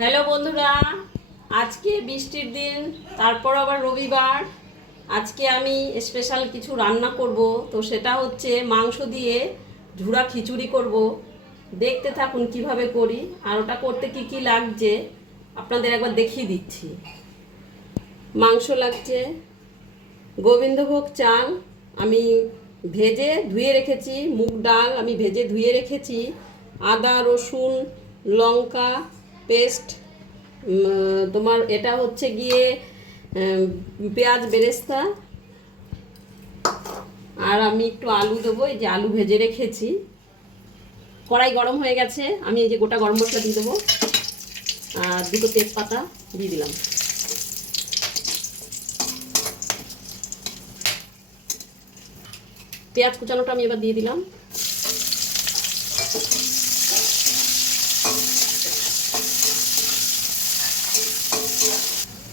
Hello বন্ধুরা, আজকে বৃষ্টির দিন, তারপর আবার রবিবার। আজকে আমি স্পেশাল কিছু রান্না করব। তো সেটা হচ্ছে মাংস দিয়ে ঝুরা খিচুড়ি করব। দেখতে থাকুন কিভাবে করি, আর ওটা করতে কি কি লাগছে আপনাদের একবার দেখিয়ে দিচ্ছি। মাংস লাগছে, গোবিন্দভোগ চাল আমি ভেজে ধুয়ে রেখেছি, মুগ ডাল আমি ভেজে ধুয়ে রেখেছি, আদা রসুন লঙ্কা পেস্ট, তোমার এটা হচ্ছে গিয়ে পেঁয়াজ বেরেস্তা, আর আমি একটু আলু দেবো। এই যে আলু ভেজে রেখেছি। কড়াই গরম হয়ে গেছে, আমি এই যে গোটা গরম মশলা দিয়ে দেবো, আর দুটো তেজপাতা দিয়ে দিলাম। পেঁয়াজ কুচানোটা আমি এবার দিয়ে দিলাম।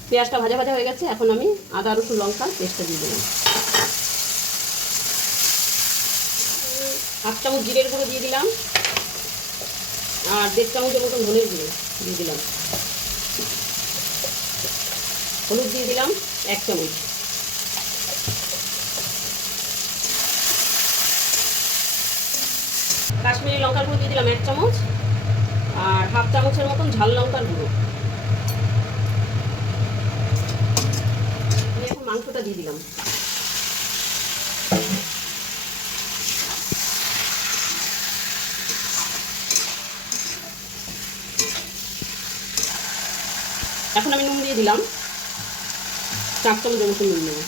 পেঁয়াজটা ভাজা ভাজা হয়ে গেছে, এখন আমি আদা রসুন লঙ্কা পেস্টটা দিয়ে দিলাম। 1 চামচ জিরের গুঁড়ো দিয়ে দিলাম, আর 1.5 চামচের মতন ধনের গুঁড়ো দিয়ে দিলাম। হলুদ দিয়ে দিলাম 1 চামচ। কাশ্মীরি লঙ্কার গুঁড়ো দিয়ে দিলাম 1 চামচ, আর 1/2 চামচের মতন ঝাল লঙ্কার গুঁড়ো। আমি এখন মাংসটা দিয়ে দিলাম। এখন আমি নুন দিয়ে দিলাম, 4 চামচের মতন নুন নেব।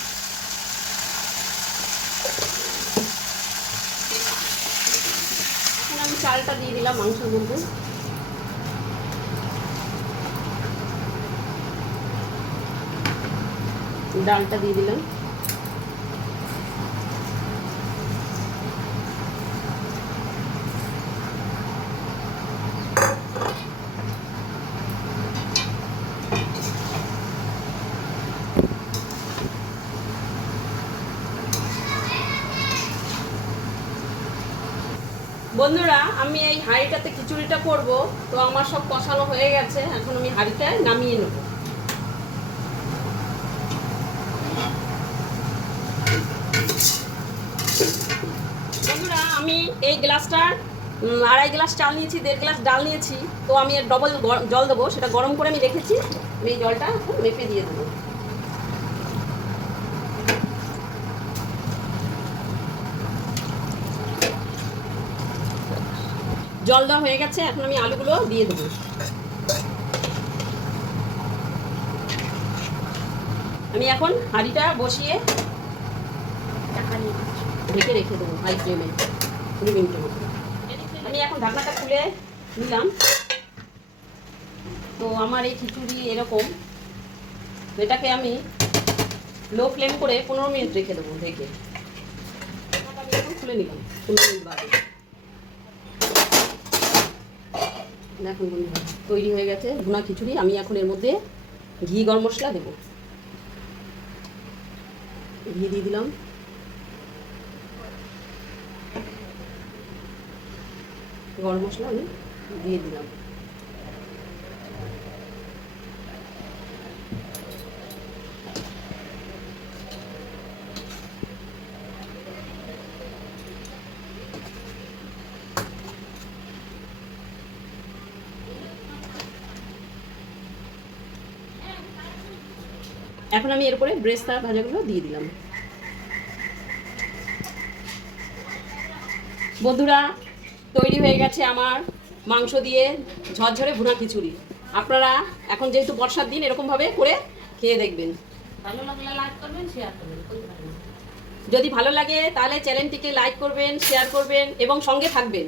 এখন আমি চালটা দিয়ে দিলাম মাংসের মধ্যে। ডালটা দিয়ে দিলাম। বন্ধুরা, আমি এই হাঁড়িটাতে খিচুড়িটা করব। তো আমার সব কষানো হয়ে গেছে, এখন আমি হাঁড়িটায় নামিয়ে নেব। বন্ধুরা, আমি এই গ্লাসটার 2.5 গ্লাস চাল নিয়েছি, 1.5 গ্লাস ডাল নিয়েছি। তো আমি এর ডবল জল দেবো, সেটা গরম করে আমি রেখেছি। আমি এই জলটা এখন মেপে দিয়ে দেবো। জল দেওয়া হয়ে গেছে, এখন আমি আলুগুলো দিয়ে দেবো। আমি এখন হাঁড়িটা বসিয়ে ঢেকে রেখে দেবো হাই ফ্লেমে 20 মিনিটের মতো। আমি এখন ঢাকনাটা খুলে নিলাম। তো আমার এই খিচুড়ি এরকম, এটাকে আমি লো ফ্লেম করে 15 মিনিট রেখে দেবো ঢেকে। আমি এখন খুলে নিলাম 15 মিনিট বাদে। এখন তৈরি হয়ে গেছে ভুনা খিচুড়ি। আমি এখন এর মধ্যে ঘি গরম মশলা দেবো। ঘি দিয়ে দিলাম। গরম মশলা আমি দিয়ে দিলাম। এখন আমি এর উপরে ব্রেস্তা ভাজাগুলো দিয়ে দিলাম। বন্ধুরা, তৈরি হয়ে গেছে আমার মাংস দিয়ে ঝরঝরে ভুনা খিচুড়ি। আপনারা এখন যেহেতু বর্ষার দিন, এরকমভাবে করে খেয়ে দেখবেন। ভালো লাগলে লাইক করবেন, শেয়ার করবেন। যদি ভালো লাগে তাহলে চ্যানেলটিকে লাইক করবেন, শেয়ার করবেন এবং সঙ্গে থাকবেন।